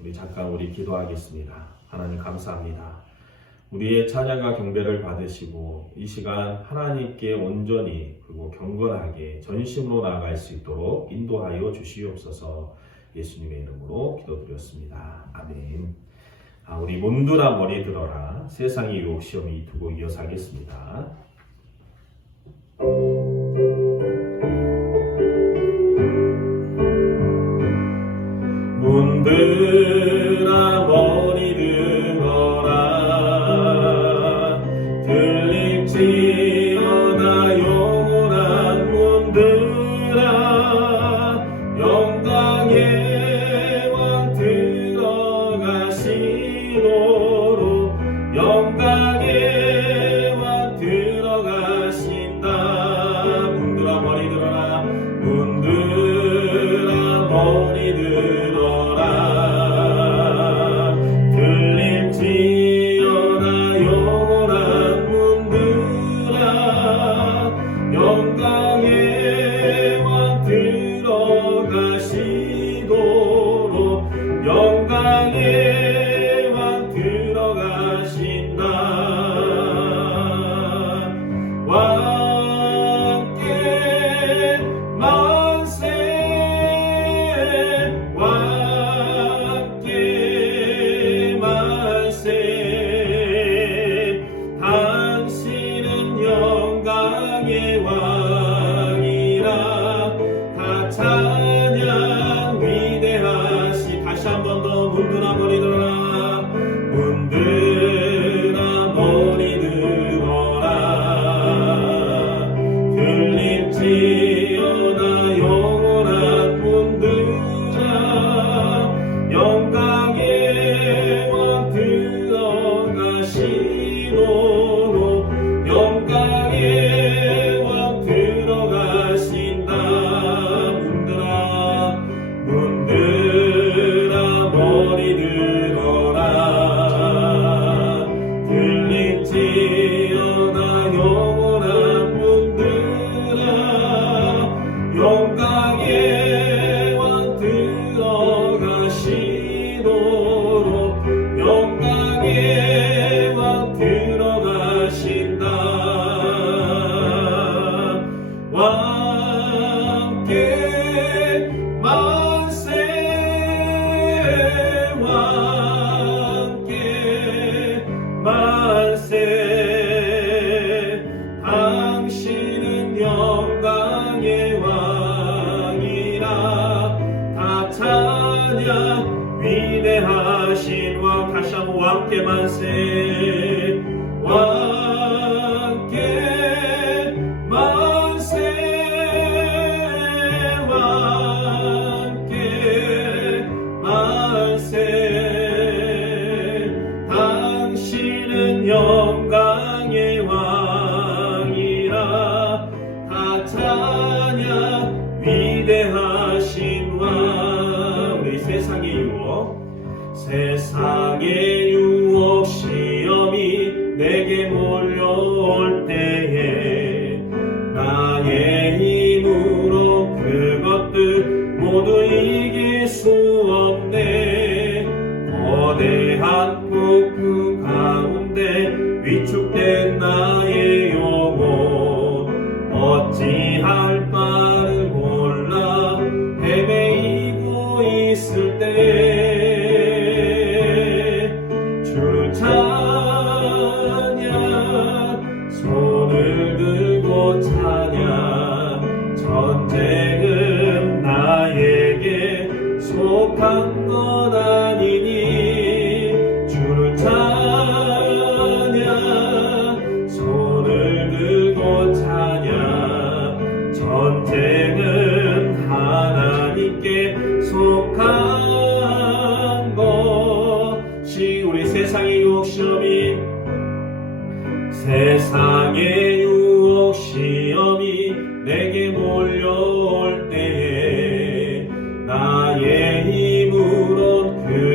우리 잠깐 기도하겠습니다. 하나님 감사합니다. 우리의 찬양과 경배를 받으시고 이 시간 하나님께 온전히 그리고 경건하게 전심으로 나아갈 수 있도록 인도하여 주시옵소서. 예수님의 이름으로 기도드렸습니다. 아멘. 우리 몸두라 머리 들어라 세상의 유혹 시험이 두 곡 이어서 하겠습니다. 몸들아 머리 들어라 들릴지어다 영원한 몸들아 영광의 왕 들어가시도록 영광의 왕 들어가신다. 몸들아 머리 들어라 몸들아 머리 들어라 들릴지어다 영원한 문들아 영광의 왕 들어가시도록 영광의 왕 들어가신다. 왕께 만세 왕께 만세 당신은 영광의 왕이라 다 찬양 위대하시. 다시 한 번 더 문드라 머리 들어라 문드라 머리 들어라 들릴지어다 영원한 문드라 영광의 왕 들어가시도록 영광의 왕 들어가신다. 문드라 머리 들어라 들릴지어다 영원한 문드라 영광의 왕 들어가시도록 영광의 왕 들어가신다. 왕께 만세 왕께 만세 당신은 영광의 왕이라 다 찬양 위대하신 왕. 다시 한번 왕께 만세 왕께 만세 왕께 만세 당신은 영광의 왕이라 다 찬양 위대하신 왕. 우리 세상의 유혹 시험이 내게 몰려올 때에 나의 힘으로 그것들 모두 이길 수 없네. 거대한 폭풍 가운데 위축된 나의 영혼 어찌할 바를 몰라 헤매이고 있을 때 주 찬양 손을 들고 찬양 전쟁은 나에게 속한 것 아니니 주를 찬양 손을 들고 찬양 전쟁은 하나님께 속한 것이. 우리 세상의 유혹 시험이 내게 몰려올 때에 나의 힘으론 그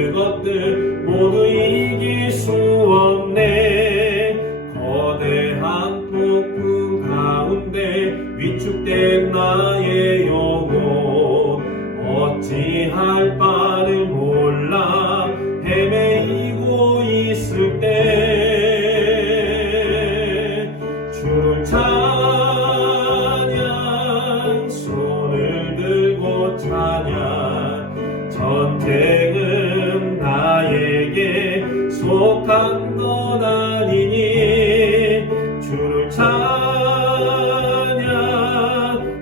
들고 찬양. 전쟁은 나에게 속한 것 아니니 주를 찬양.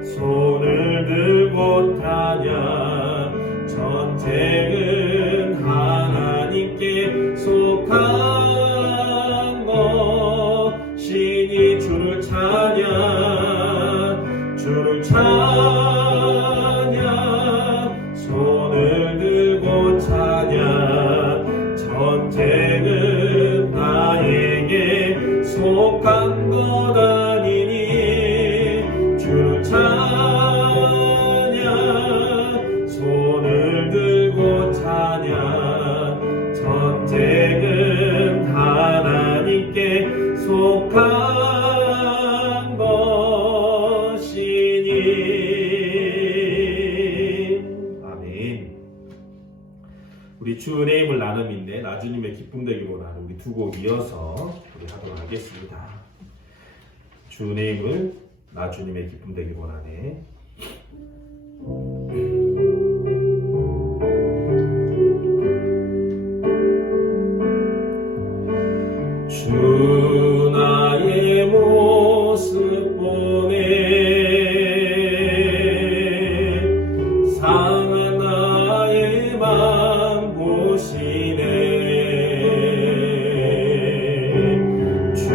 손을 들고 찬양. 전쟁은 하나님께 속한 것이니 주를 찬양. 주를 찬양. 손을 들고 찬양. 전쟁은 나에게 속한 것 아니니 주를 찬양. 손을 들고 찬양. 전쟁은 하나님께 속한 것이니. 아멘. 우리 주 은혜의 힘을 나눔인데 나 주님의 기쁨 되기보다는 우리 두 곡 이어서 우리 하도록 하겠습니다. 주 은혜의 힘을 나 주님의 기쁨 되기보다네. 주 나의 모습 보네. 상한 나의 맘 보시네. 주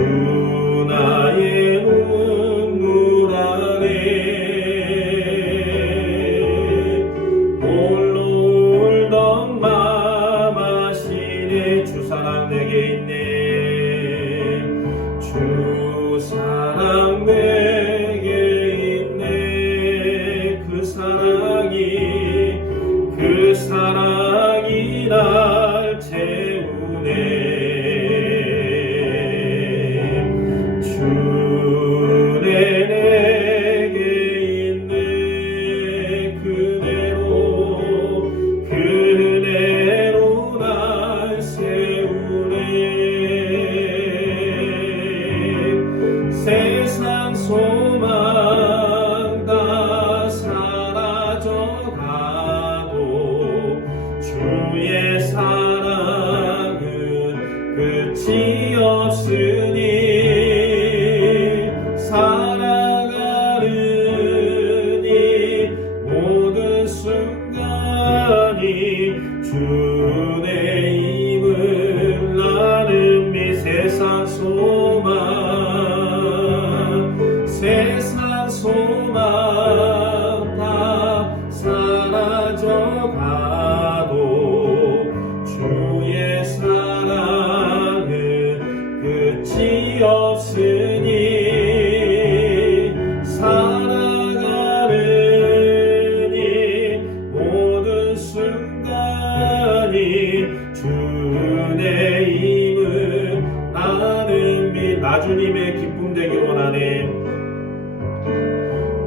나의 눈물 안에 홀로 울던 맘 아시네. 주 사랑 내게 있네. 주 사랑 내게 있네. 그 사랑이 날 채우네. 주내 내게 있네. 그대로 날 세우네. 세상 소망 다 사라져가도 주의 사랑은 끝이 없으니 살아가느니 모든 순간이 주의 힘을 나는 미. 세상 소망 다 사라져가도 주의 사랑은 끝이 없으니 살아가느니 모든 순간이 주의 힘을 나는 미. 나 주님의 기쁨 되기 원하네.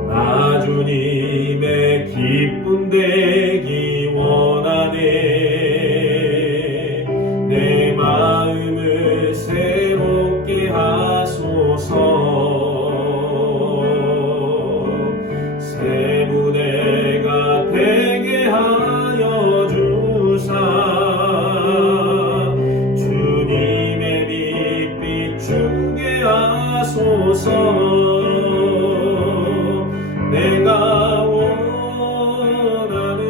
나 주님의 기쁨 되기 원하네. 내 마음을 새롭게 하소서. 새 무대가 되게 하여 주사. 주님의 빛 비추게 하소서. 내가 원하는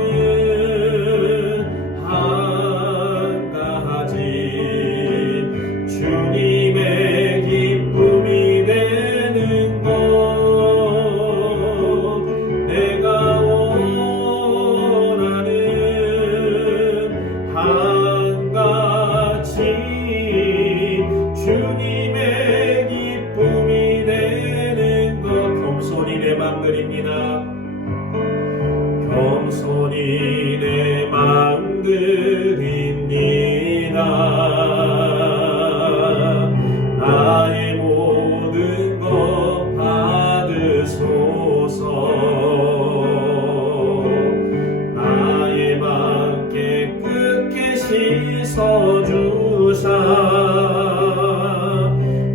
한 가지 주님의 기쁨이 되는 것. 내가 원하는 한 가지 주님의 기쁨이 되는 것. 겸손히 내 맘 드립니다. 겸손히 내 맘 드립니다. 나의 모든 것 받으소서. 나의 맘 깨끗게 씻어주사.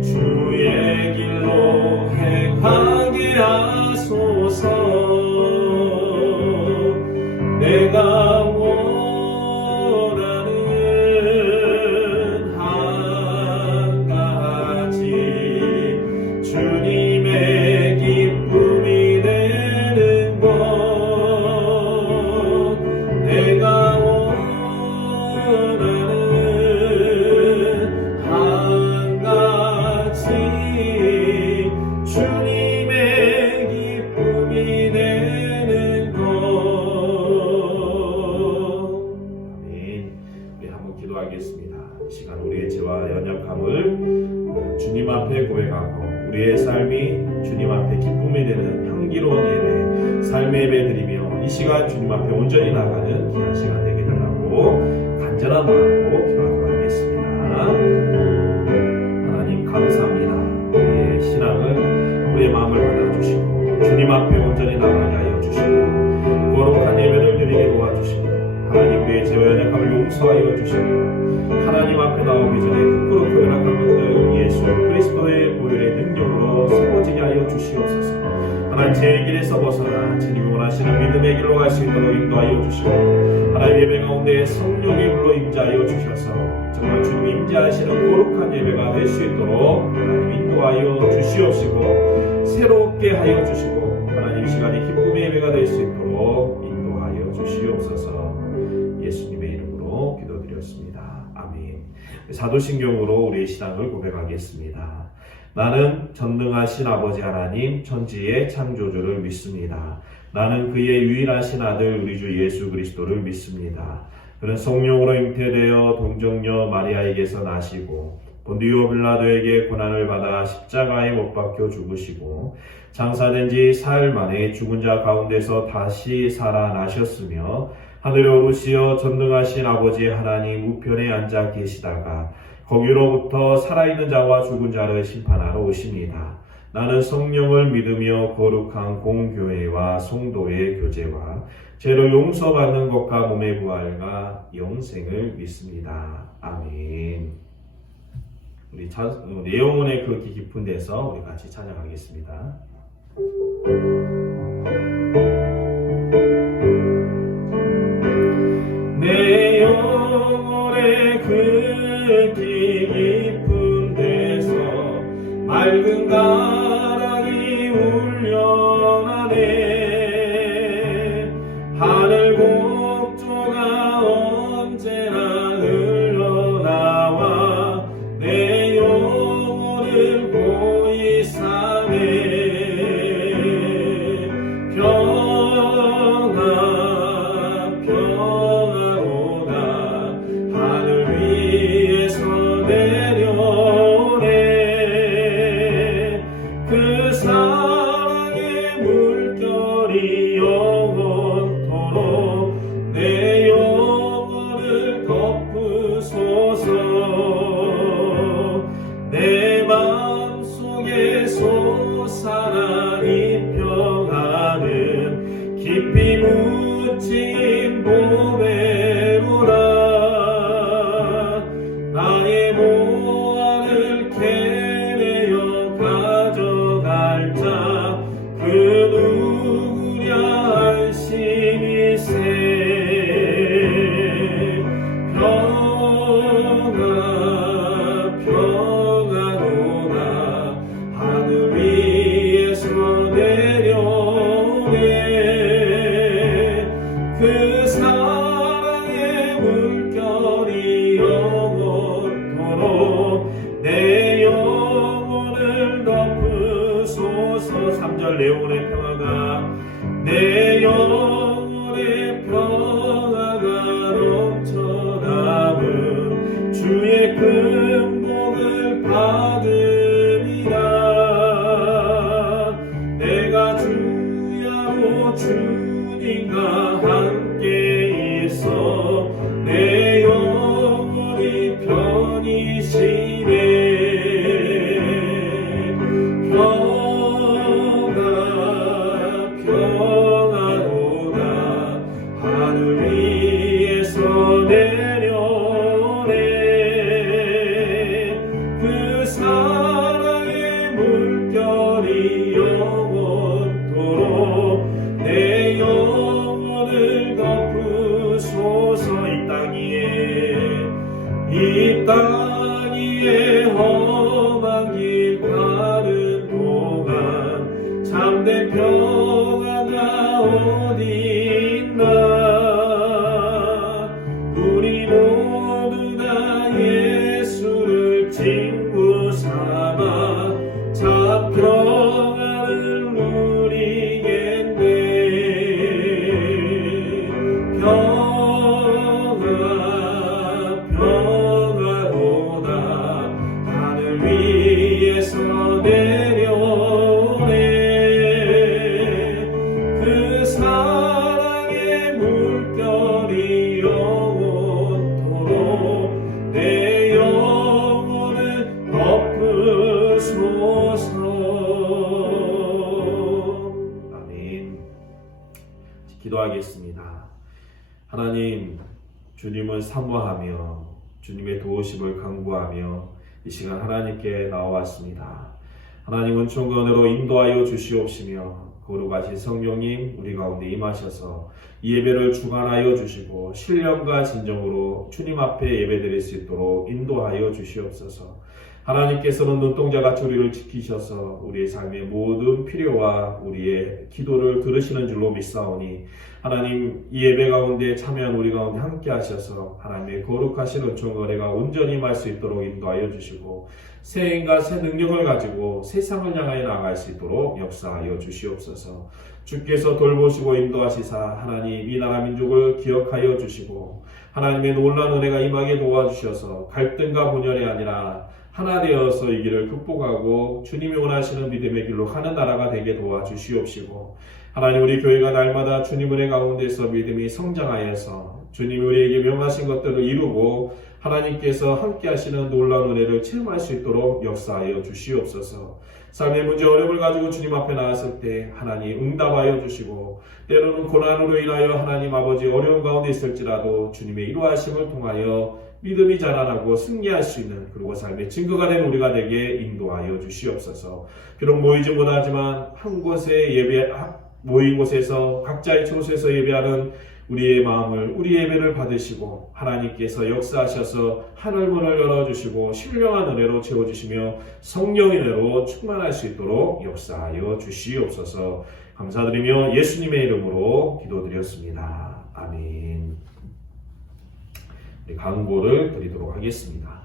주의 길로 행하게 하소서. 내가 원하는 한 가지 주님의 기쁨이 되는 것 내가 원하는 한 가지 주님의 기쁨이 되는 것 아멘. 우리 한번 기도하겠습니다. 이 시간 우리의 죄와 연약함을 주님 앞에 고백하고 우리의 삶이 주님 앞에 기쁨이 되는 향기로운 예배, 삶의 예배 드리며 이 시간 주님 앞에 온전히 나가는 귀한 시간 되게 달라고 간절한 마음으로 기도하도록 하겠습니다. 하나님 감사합니다. 우리의 신앙을 우리의 마음을 받아주시고 주님 앞에 온전히 나가게 하여 주시고 거룩한 예배를 드리게 도와주시고 하나님 우리의 죄와 연약함을 용서하여 주시고 하나님 앞에 나오기 전에 부끄럽고 연약한 것들 예수 그리스도의 보혈의 능력으로 세워지게 하여 주시옵소서. 하나님 제 길에서 벗어나 주님이 원하시는 믿음의 길로 갈 수 있도록 인도하여 주시고 하나님 예배 가운데 성령의 불로 임재하여 주셔서 정말 주님 임재하시는 거룩한 예배가 될 수 있도록 하나님 인도하여 주시옵시고 새롭게 하여 주시고 하나님 이 시간이 기쁨의 예배가 될 수 있도록 인도하여 주시옵소서. 예수님의 이름으로 기도드렸습니다. 아멘. 사도신경으로 우리의 신앙을 고백하겠습니다. 나는 전능하신 아버지 하나님 천지의 창조주를 믿습니다. 나는 그의 유일하신 아들 우리 주 예수 그리스도를 믿습니다. 그는 성령으로 잉태되어 동정녀 마리아에게서 나시고 본디오 빌라도에게 고난을 받아 십자가에 못 박혀 죽으시고 장사된 지 사흘 만에 죽은 자 가운데서 다시 살아나셨으며 하늘에 오르시어 전능하신 아버지 하나님 우편에 앉아 계시다가 거기로부터 살아있는 자와 죽은 자를 심판하러 오십니다. 나는 성령을 믿으며 거룩한 공교회와 성도의 교제와 죄를 용서받는 것과 몸의 부활과 영생을 믿습니다. 아멘. 우리 내 영혼의 그 깊은 데서 우리 같이 찬양하겠습니다. 내 영혼의 그 깊은 데서 맑은 가락이 울려나네. 하늘 곡조가 언제나 흘러나와 내 영혼을 고이 사네. 그 사랑의 물결이 영원토록 내 영혼을 덮으소서. 내 마음속에 솟아나는 평안은 깊이 묻힌 보배로라. 나의 모아를 캐내어 가져갈 자 그 누구랴 안심이세. 평안오나 하늘 위에서 내려오네. 그 사랑의 물결이 영원토록 내 영혼을 덮으소서. 3절 내 영혼의 평화가 내 영혼의 평화가 넘쳐남은 주의 큰 복을 받으리라. 내가 주야로 주님과 함께 있어 내 영혼이 편이시네. 평안오나 하늘 위에서 내려오네. 그 땅 위에 험한 길 가는 동안 참된 평화가 어디 있나. 우리 모두 다 예수를 친구 삼아 참 평화를 누리겠네. 평화로다 하늘 위에서 내려오네. 그 사랑의 물결이 영원토록 내 영혼을 덮으소서. 아멘. 기도하겠습니다. 하나님, 주님을 사모하며 주님의 도우심을 간구하며 이 시간 하나님께 나와왔습니다. 하나님 은총과 은혜로 인도하여 주시옵시며 거룩하신 성령님 우리 가운데 임하셔서 이 예배를 주관하여 주시고 신령과 진정으로 주님 앞에 예배드릴 수 있도록 인도하여 주시옵소서. 하나님께서는 눈동자같이 우리를 지키셔서 우리의 삶의 모든 필요와 우리의 기도를 들으시는 줄로 믿사오니 하나님, 이 예배 가운데 참여한 우리 가운데 함께 하셔서 하나님의 거룩하신 은총과 은혜가 온전히 임할 수 있도록 인도하여 주시고 새 힘과 새 능력을 가지고 세상을 향하여 나아갈 수 있도록 역사하여 주시옵소서. 주께서 돌보시고 인도하시사 하나님 이 나라 민족을 기억하여 주시고 하나님의 놀라운 은혜가 임하게 도와주셔서 갈등과 분열이 아니라 하나 되어서 이 길을 극복하고 주님이 원하시는 믿음의 길로 가는 나라가 되게 도와주시옵시고 하나님 우리 교회가 날마다 주님 은혜 가운데서 믿음이 성장하여서 주님이 우리에게 명하신 것들을 이루고 하나님께서 함께 하시는 놀라운 은혜를 체험할 수 있도록 역사하여 주시옵소서. 삶의 문제 어려움을 가지고 주님 앞에 나왔을 때 하나님 응답하여 주시고 때로는 고난으로 인하여 하나님 아버지 어려움 가운데 있을지라도 주님의 이루하심을 통하여 믿음이 자라나고 승리할 수 있는 그리고 삶의 증거가 된 우리가 되게 인도하여 주시옵소서. 비록 모이지 못하지만 한 곳에 모인 곳에서 각자의 처소에서 예배하는 우리의 마음을 우리 예배를 받으시고 하나님께서 역사하셔서 하늘문을 열어주시고 신령한 은혜로 채워주시며 성령의 은혜로 충만할 수 있도록 역사하여 주시옵소서. 감사드리며 예수님의 이름으로 기도드렸습니다. 아멘. 강고를 드리도록 하겠습니다.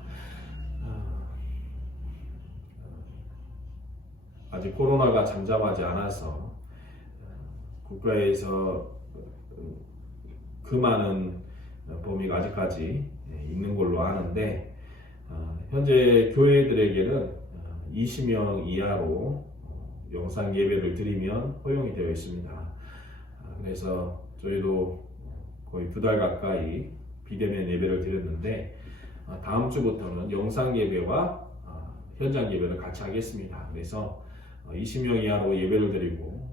아직 코로나가 잠잠하지 않아서 국가에서 그 많은 범위가 아직까지 있는 걸로 아는데 현재 교회들에게는 20명 이하로 영상 예배를 드리면 허용이 되어 있습니다. 그래서 저희도 거의 2달 가까이 비대면 예배를 드렸는데 다음 주부터는 영상 예배와 현장 예배를 같이 하겠습니다. 그래서 20명 이하로 예배를 드리고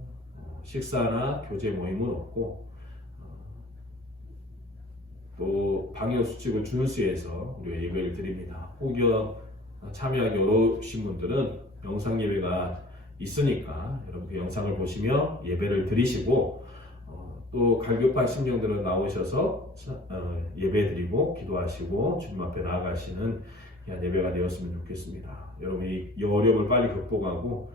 식사나 교제 모임은 없고 또 방역 수칙을 준수해서 우리가 예배를 드립니다. 혹여 참여하기 어려우신 분들은 영상 예배가 있으니까 여러분 그 영상을 보시며 예배를 드리시고 또 갈급한 심령들은 나오셔서 예배 드리고 기도하시고 주님 앞에 나아가시는 예배가 되었으면 좋겠습니다. 여러분이 이 어려움을 빨리 극복하고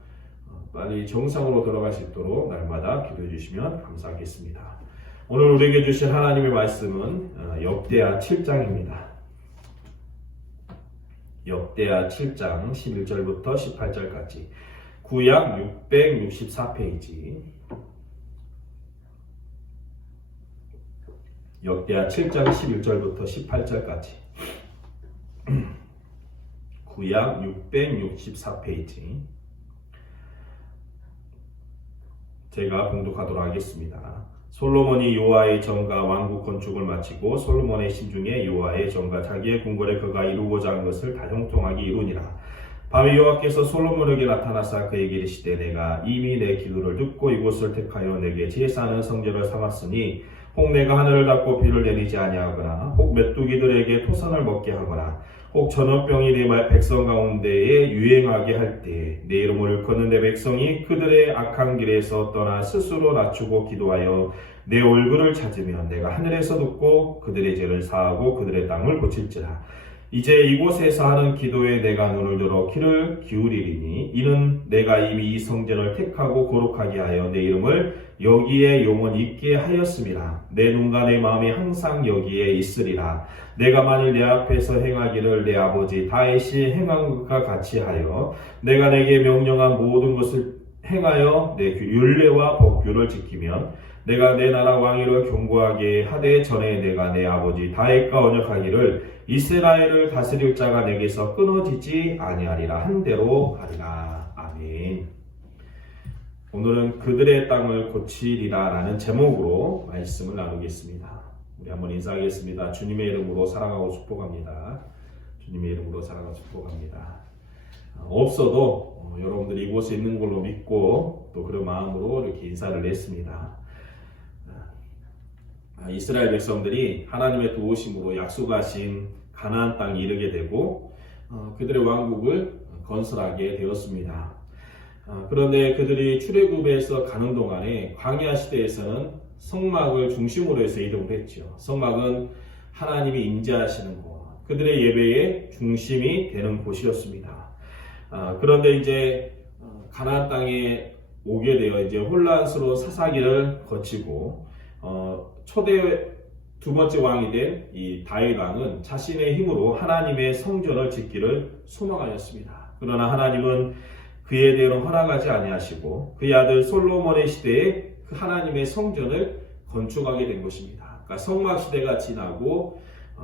빨리 정상으로 돌아갈 수 있도록 날마다 기도해 주시면 감사하겠습니다. 오늘 우리에게 주신 하나님의 말씀은 역대하 7장입니다. 역대하 7장 11절부터 18절까지 구약 664페이지 역대하 7장 11절부터 18절까지 구약 664페이지 제가 봉독하도록 하겠습니다. 솔로몬이 여호와의 전과 왕국 건축을 마치고 솔로몬의 심중에 여호와의 전과 자기의 궁궐에 그가 이루고자 한 것을 다 형통하게 이루니라. 밤에 여호와께서 솔로몬에게 나타나사 그에게 이르시되 내가 이미 내 기도를 듣고 이곳을 택하여 내게 제사하는 성전을 삼았으니 혹 내가 하늘을 닫고 비를 내리지 아니하거나 혹 메뚜기들에게 토산을 먹게 하거나 혹 전염병이 내 백성 가운데에 유행하게 할 때 내 이름을 일컫는 내 백성이 그들의 악한 길에서 떠나 스스로 낮추고 기도하여 내 얼굴을 찾으면 내가 하늘에서 듣고 그들의 죄를 사하고 그들의 땅을 고칠지라. 이제 이곳에서 하는 기도에 내가 눈을 들어 귀를 기울이리니 이는 내가 이미 이 성전을 택하고 거룩하게 하여 내 이름을 여기에 영원히 있게 하였음이라. 내 눈과 내 마음이 항상 여기에 있으리라. 내가 만일 내 앞에서 행하기를 내 아버지 다윗이 행한 것과 같이 하여 내가 내게 명령한 모든 것을 행하여 내 율례와 법규를 지키면 내가 내 나라 왕위를 견고하게 하되 전에 내가 내 아버지 다윗과 언약하기를 이스라엘을 다스릴 자가 내게서 끊어지지 아니하리라 한 대로 하리라. 아멘. 오늘은 그들의 땅을 고치리라 라는 제목으로 말씀을 나누겠습니다. 우리 한번 인사하겠습니다. 주님의 이름으로 사랑하고 축복합니다. 주님의 이름으로 사랑하고 축복합니다. 없어도 여러분들이 이곳에 있는 걸로 믿고 또 그런 마음으로 이렇게 인사를 했습니다. 이스라엘 백성들이 하나님의 도우심으로 약속하신 가나안 땅에 이르게 되고 그들의 왕국을 건설하게 되었습니다. 그런데 그들이 출애굽에서 가는 동안에 광야 시대에서는 성막을 중심으로 해서 이동을 했죠. 성막은 하나님이 임재하시는 곳, 그들의 예배의 중심이 되는 곳이었습니다. 그런데 이제 가나안 땅에 오게 되어 이제 혼란스러운 사사기를 거치고 초대 두 번째 왕이 된 이 다윗 왕은 자신의 힘으로 하나님의 성전을 짓기를 소망하였습니다. 그러나 하나님은 그에 대해 허락하지 아니하시고 그의 아들 솔로몬의 시대에 그 하나님의 성전을 건축하게 된 것입니다. 그러니까 성막 시대가 지나고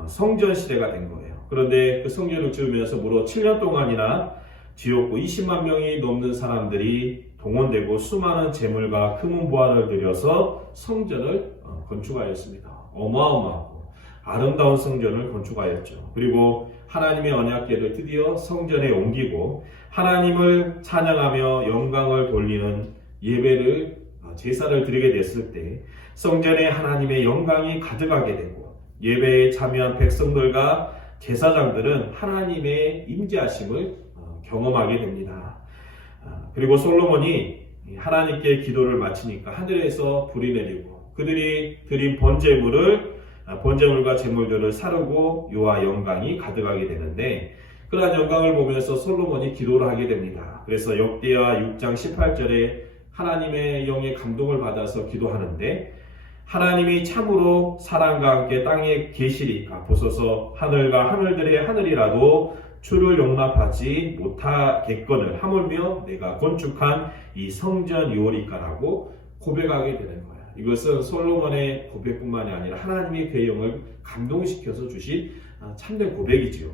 성전 시대가 된 거예요. 그런데 그 성전을 지으면서 무려 7년 동안이나 지었고 20만 명이 넘는 사람들이 동원되고 수많은 재물과 금은 보화를 들여서 성전을 건축하였습니다. 어마어마하고 아름다운 성전을 건축하였죠. 그리고 하나님의 언약궤를 드디어 성전에 옮기고 하나님을 찬양하며 영광을 돌리는 예배를 제사를 드리게 됐을 때 성전에 하나님의 영광이 가득하게 되고 예배에 참여한 백성들과 제사장들은 하나님의 임재하심을 경험하게 됩니다. 그리고 솔로몬이 하나님께 기도를 마치니까 하늘에서 불이 내리고 그들이 드린 번제물과 제물들을 사르고 요와 영광이 가득하게 되는데 그러한 영광을 보면서 솔로몬이 기도를 하게 됩니다. 그래서 역대하 6장 18절에 하나님의 영의 감동을 받아서 기도하는데 하나님이 참으로 사랑과 함께 땅에 계시리까 보소서 하늘과 하늘들의 하늘이라도 주를 용납하지 못하겠거늘 하물며 내가 건축한 이 성전이오리까라고 고백하게 되는 거예요. 이것은 솔로몬의 고백뿐만이 아니라 하나님의 그의 영을 감동시켜서 주신 참된 고백이지요.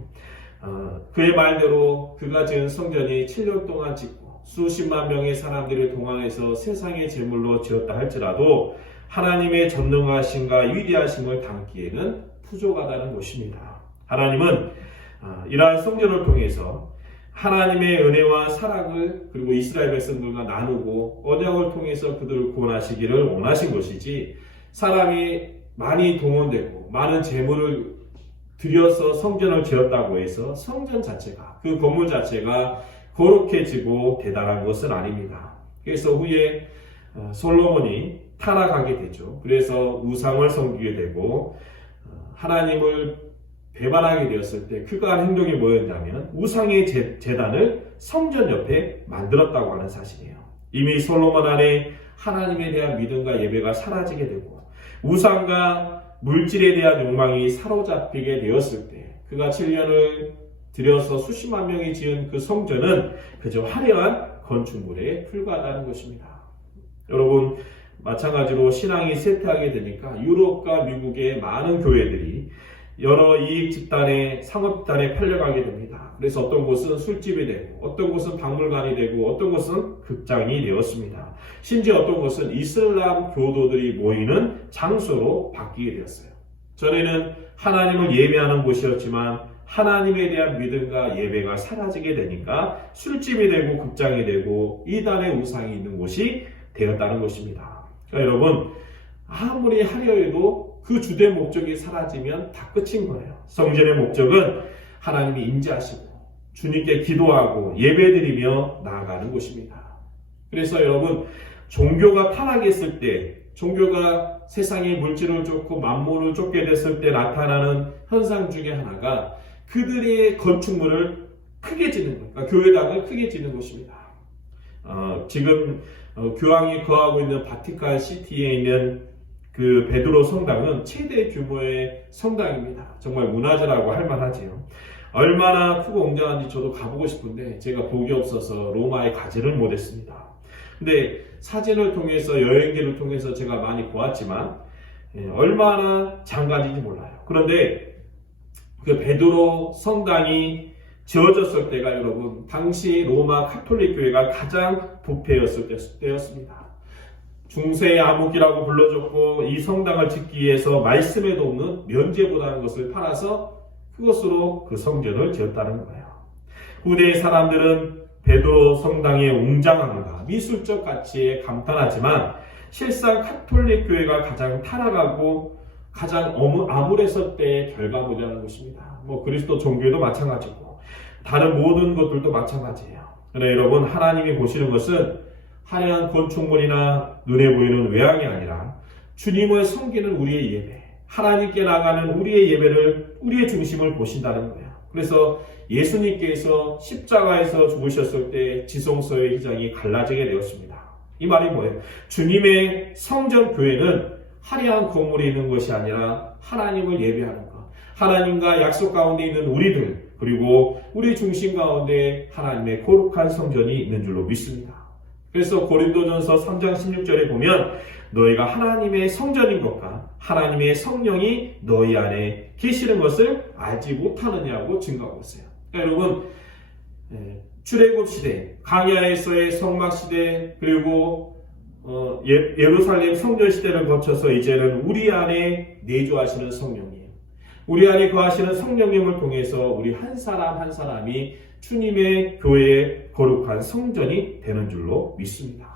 그의 말대로 그가 지은 성전이 7년 동안 짓고 수십만 명의 사람들을 동원해서 세상의 제물로 지었다 할지라도 하나님의 전능하심과 위대하심을 담기에는 부족하다는 것입니다. 하나님은 이러한 성전을 통해서 하나님의 은혜와 사랑을 그리고 이스라엘 백성들과 나누고 언약을 통해서 그들을 구원하시기를 원하신 것이지 사람이 많이 동원되고 많은 재물을 들여서 성전을 지었다고 해서 성전 자체가 그 건물 자체가 거룩해지고 대단한 것은 아닙니다. 그래서 후에 솔로몬이 타락하게 되죠. 그래서 우상을 섬기게 되고 하나님을 배반하게 되었을 때 그가 한 행동이 뭐였냐면 우상의 제단을 성전 옆에 만들었다고 하는 사실이에요. 이미 솔로몬 안에 하나님에 대한 믿음과 예배가 사라지게 되고 우상과 물질에 대한 욕망이 사로잡히게 되었을 때 그가 7년을 들여서 수십만 명이 지은 그 성전은 그저 화려한 건축물에 불과하다는 것입니다. 여러분 마찬가지로 신앙이 쇠퇴하게 되니까 유럽과 미국의 많은 교회들이 여러 이익 집단의 상업 집단에 팔려가게 됩니다. 그래서 어떤 곳은 술집이 되고 어떤 곳은 박물관이 되고 어떤 곳은 극장이 되었습니다. 심지어 어떤 곳은 이슬람 교도들이 모이는 장소로 바뀌게 되었어요. 전에는 하나님을 예배하는 곳이었지만 하나님에 대한 믿음과 예배가 사라지게 되니까 술집이 되고 극장이 되고 이단의 우상이 있는 곳이 되었다는 것입니다. 그러니까 여러분 아무리 하려 해도 그 주된 목적이 사라지면 다 끝인 거예요. 성전의 목적은 하나님이 임재하시고 주님께 기도하고 예배드리며 나아가는 곳입니다. 그래서 여러분 종교가 타락했을 때 종교가 세상의 물질을 쫓고 만물을 쫓게 됐을 때 나타나는 현상 중에 하나가 그들의 건축물을 크게 짓는 것, 그러니까 교회당을 크게 짓는 것입니다. 지금 교황이 거하고 있는 바티칸 시티에 있는 그 베드로 성당은 최대 규모의 성당입니다. 정말 문화재라고 할 만하지요. 얼마나 크고 웅장한지 저도 가보고 싶은데 제가 복이 없어서 로마에 가지를 못했습니다. 근데 사진을 통해서 여행기를 통해서 제가 많이 보았지만 얼마나 장관인지 몰라요. 그런데 그 베드로 성당이 지어졌을 때가 여러분 당시 로마 카톨릭 교회가 가장 부패였을 때였습니다. 중세의 암흑이라고 불러줬고 이 성당을 짓기 위해서 말씀에도 없는 면제보다는 것을 팔아서 그것으로 그 성전을 지었다는 거예요. 후대의 사람들은 베드로 성당의 웅장함과 미술적 가치에 감탄하지만 실상 카톨릭 교회가 가장 타락하고 가장 암울했을 때의 결과물이라는 것입니다. 그리스도 종교도 마찬가지고 다른 모든 것들도 마찬가지예요. 그러나 여러분 하나님이 보시는 것은 화려한 건축물이나 눈에 보이는 외양이 아니라 주님을 섬기는 우리의 예배, 하나님께 나가는 우리의 예배를 우리의 중심을 보신다는 거예요. 그래서 예수님께서 십자가에서 죽으셨을 때 지성소의 휘장이 갈라지게 되었습니다. 이 말이 뭐예요? 주님의 성전 교회는 화려한 건물이 있는 것이 아니라 하나님을 예배하는 것, 하나님과 약속 가운데 있는 우리들, 그리고 우리 중심 가운데 하나님의 거룩한 성전이 있는 줄로 믿습니다. 그래서 고린도전서 3장 16절에 보면 너희가 하나님의 성전인 것과 하나님의 성령이 너희 안에 계시는 것을 알지 못하느냐고 증거하고 있어요. 그러니까 여러분 출애굽 시대, 광야에서의 성막 시대, 그리고 예루살렘 성전 시대를 거쳐서 이제는 우리 안에 내주하시는 성령이에요. 우리 안에 거하시는 성령님을 통해서 우리 한 사람 한 사람이 주님의 교회의 거룩한 성전이 되는 줄로 믿습니다.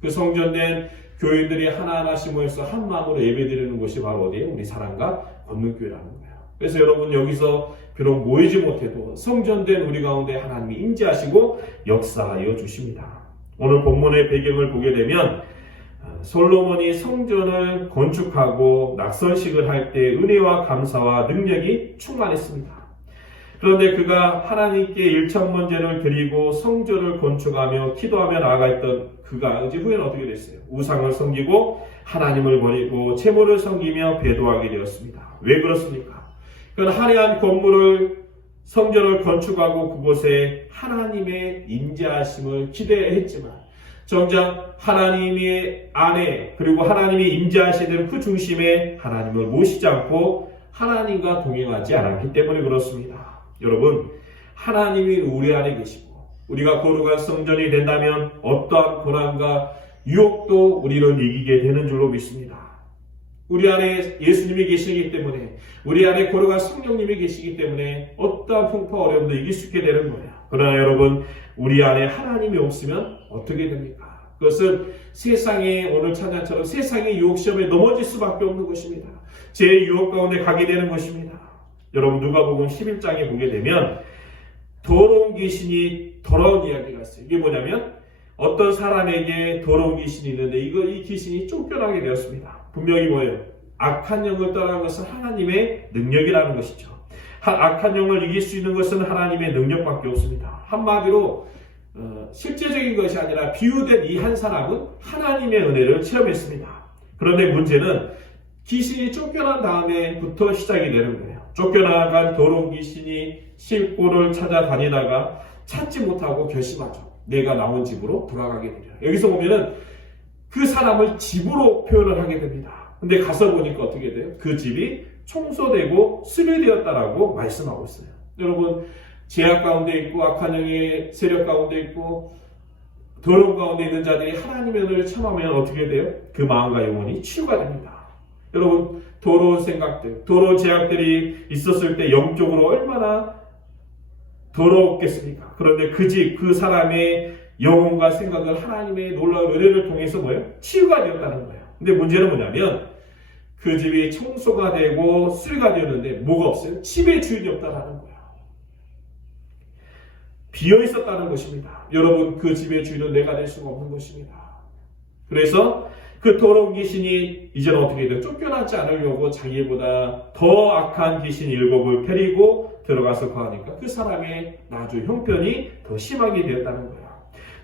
그 성전된 교인들이 하나하나씩 모여서 한 마음으로 예배드리는 곳이 바로 어디예요? 우리 사랑과 권능교회라는 거예요. 그래서 여러분 여기서 비록 모이지 못해도 성전된 우리 가운데 하나님이 임재하시고 역사하여 주십니다. 오늘 본문의 배경을 보게 되면 솔로몬이 성전을 건축하고 낙선식을 할 때 은혜와 감사와 능력이 충만했습니다. 그런데 그가 하나님께 일천번제를 드리고 성전을 건축하며 기도하며 나아갔던 그가 이제 후에는 어떻게 됐어요? 우상을 섬기고 하나님을 버리고 재물을 섬기며 배도하게 되었습니다. 왜 그렇습니까? 그는 화려한 건물을 성전을 건축하고 그곳에 하나님의 임재하심을 기대했지만 정작 하나님의 안에 그리고 하나님이 임재하시는 그 중심에 하나님을 모시지 않고 하나님과 동행하지 않았기 때문에 그렇습니다. 여러분 하나님이 우리 안에 계시고 우리가 거룩한 성전이 된다면 어떠한 고난과 유혹도 우리를 이기게 되는 줄로 믿습니다. 우리 안에 예수님이 계시기 때문에 우리 안에 거룩한 성령님이 계시기 때문에 어떠한 풍파 어려움도 이길 수 있게 되는 거예요. 그러나 여러분 우리 안에 하나님이 없으면 어떻게 됩니까? 그것은 세상의 오늘 찬양처럼 세상의 유혹시험에 넘어질 수밖에 없는 것입니다. 제 유혹 가운데 가게 되는 것입니다. 여러분 누가복음 11장에 보게 되면 더러운 귀신이 더러운 이야기가 있어요. 이게 뭐냐면 어떤 사람에게 더러운 귀신이 있는데 이 귀신이 쫓겨나게 되었습니다. 분명히 뭐예요? 악한 영을 떠나는 것은 하나님의 능력이라는 것이죠. 악한 영을 이길 수 있는 것은 하나님의 능력밖에 없습니다. 한마디로 실제적인 것이 아니라 비유된 이 한 사람은 하나님의 은혜를 체험했습니다. 그런데 문제는 귀신이 쫓겨난 다음에부터 시작이 되는 거예요. 쫓겨나간 더러운 귀신이 쉴곳을 찾아다니다가 찾지 못하고 결심하죠. 내가 나온 집으로 돌아가게 되려. 여기서 보면은 그 사람을 집으로 표현을 하게 됩니다. 근데 가서 보니까 어떻게 돼요? 그 집이 청소되고 수리되었다라고 말씀하고 있어요. 여러분 죄악 가운데 있고 악한 영의 세력 가운데 있고 더러운 가운데 있는 자들이 하나님의 은혜를 참으면 어떻게 돼요? 그 마음과 영혼이 치유가 됩니다. 여러분 더러운 생각들, 더러운 죄악들이 있었을 때 영적으로 얼마나 더러웠겠습니까? 그런데 그 집, 그 사람의 영혼과 생각을 하나님의 놀라운 은혜를 통해서 뭐예요? 치유가 되었다는 거예요. 근데 문제는 뭐냐면 그 집이 청소가 되고 수리가 되었는데 뭐가 없어요? 집에 주인이 없다라는 거예요. 비어 있었다는 것입니다. 여러분 그 집의 주인은 내가 될 수가 없는 것입니다. 그래서 그 더러운 귀신이 이제는 어떻게 돼요? 쫓겨나지 않으려고 자기보다 더 악한 귀신 7을 데리고 들어가서 거하니까 그 사람의 나중 형편이 더 심하게 되었다는 거야.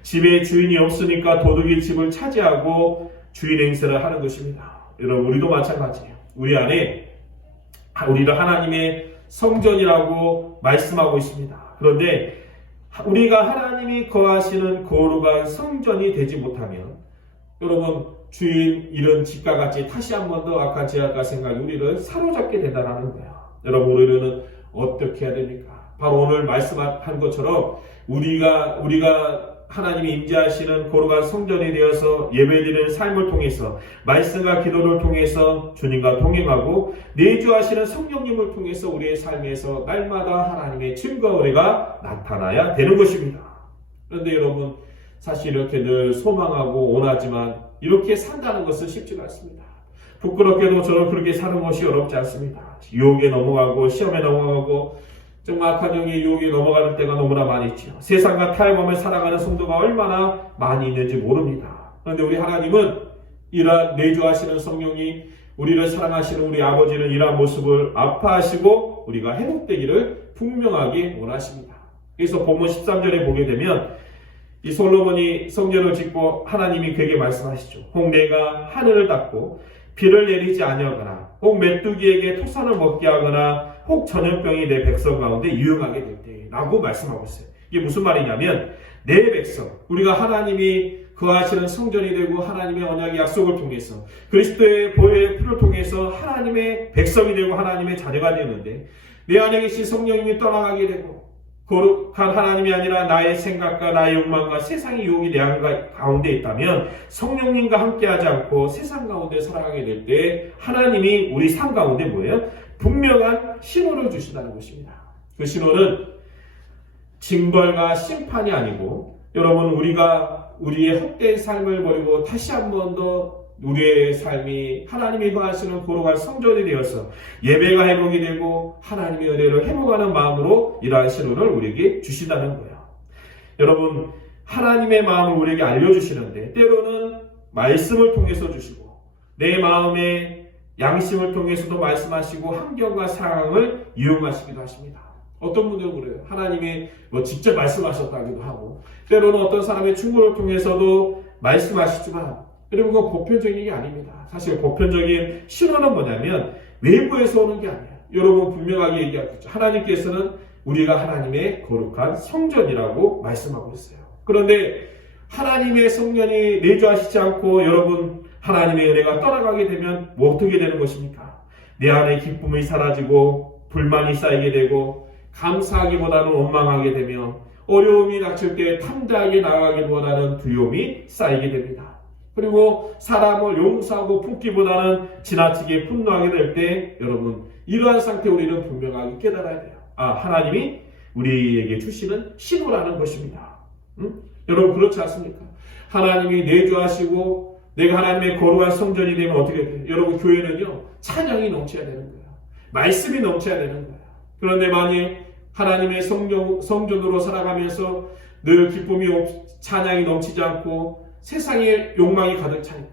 집에 주인이 없으니까 도둑이 집을 차지하고 주인 행세를 하는 것입니다. 여러분, 우리도 마찬가지예요. 우리 안에 우리를 하나님의 성전이라고 말씀하고 있습니다. 그런데 우리가 하나님이 거하시는 거룩한 성전이 되지 못하면 여러분, 주인 잃은 집과 같이 다시 한 번 더 악한 죄악과 생각이 우리를 사로잡게 된다는 거야. 여러분, 우리는 어떻게 해야 됩니까? 바로 오늘 말씀한 것처럼 우리가 하나님이 임재하시는 거룩한 성전이 되어서 예배드리는 삶을 통해서 말씀과 기도를 통해서 주님과 동행하고 내주하시는 성령님을 통해서 우리의 삶에서 날마다 하나님의 증거 은혜가 나타나야 되는 것입니다. 그런데 여러분, 사실 이렇게 늘 소망하고 원하지만 이렇게 산다는 것은 쉽지가 않습니다. 부끄럽게도 저는 그렇게 사는 것이 어렵지 않습니다. 유혹에 넘어가고 시험에 넘어가고 정말 악한 영의 유혹에 넘어가는 때가 너무나 많이 있죠. 세상과 타협하며 살아가는 성도가 얼마나 많이 있는지 모릅니다. 그런데 우리 하나님은 이러한 내주하시는 성령이 우리를 사랑하시는 우리 아버지는 이러한 모습을 아파하시고 우리가 회복되기를 분명하게 원하십니다. 그래서 본문 13절에 보게 되면 이 솔로몬이 성전을 짓고 하나님이 그에게 말씀하시죠. 혹 내가 하늘을 닫고 비를 내리지 아니하거나 혹 메뚜기에게 토산을 먹게 하거나 혹 전염병이 내 백성 가운데 유행하게 될 때 라고 말씀하고 있어요. 이게 무슨 말이냐면 내 백성, 우리가 하나님이 거하시는 성전이 되고 하나님의 언약의 약속을 통해서 그리스도의 보혈의 피를 통해서 하나님의 백성이 되고 하나님의 자녀가 되는데 내 안에 계신 성령님이 떠나가게 되고 거룩한 하나님이 아니라 나의 생각과 나의 욕망과 세상의 유혹이 내 가운데 있다면 성령님과 함께하지 않고 세상 가운데 살아가게 될 때 하나님이 우리 삶 가운데 뭐예요? 분명한 신호를 주시다는 것입니다. 그 신호는 징벌과 심판이 아니고 여러분, 우리가 우리의 헛된 삶을 버리고 다시 한 번 더 우리의 삶이 하나님이 거하시는 거룩한 성전이 되어서 예배가 회복이 되고 하나님의 은혜를 회복하는 마음으로 이러한 신호를 우리에게 주시다는 거예요. 여러분, 하나님의 마음을 우리에게 알려주시는데 때로는 말씀을 통해서 주시고 내 마음의 양심을 통해서도 말씀하시고 환경과 상황을 이용하시기도 하십니다. 어떤 분들은 그래요. 하나님이 직접 말씀하셨다기도 하고 때로는 어떤 사람의 충고를 통해서도 말씀하시지만 그리고 그건 보편적인 게 아닙니다. 사실 보편적인 신호는 뭐냐면 외부에서 오는 게 아니에요. 여러분 분명하게 얘기하죠. 하나님께서는 우리가 하나님의 거룩한 성전이라고 말씀하고 있어요. 그런데 하나님의 성전이 내주하시지 않고 여러분 하나님의 은혜가 떠나가게 되면 뭐 어떻게 되는 것입니까? 내 안에 기쁨이 사라지고 불만이 쌓이게 되고 감사하기보다는 원망하게 되며 어려움이 닥칠 때 탐대하게 나아가기보다는 두려움이 쌓이게 됩니다. 그리고 사람을 용서하고 품기보다는 지나치게 분노하게 될 때 여러분 이러한 상태 우리는 분명하게 깨달아야 돼요. 하나님이 우리에게 주시는 신호라는 것입니다. 여러분 그렇지 않습니까? 하나님이 내주하시고 내가 하나님의 거룩한 성전이 되면 어떻게 돼요? 여러분 교회는요 찬양이 넘쳐야 되는 거예요. 말씀이 넘쳐야 되는 거예요. 그런데 만약 하나님의 성전으로 살아가면서 늘 기쁨이 찬양이 넘치지 않고 세상의 욕망이 가득 차 있고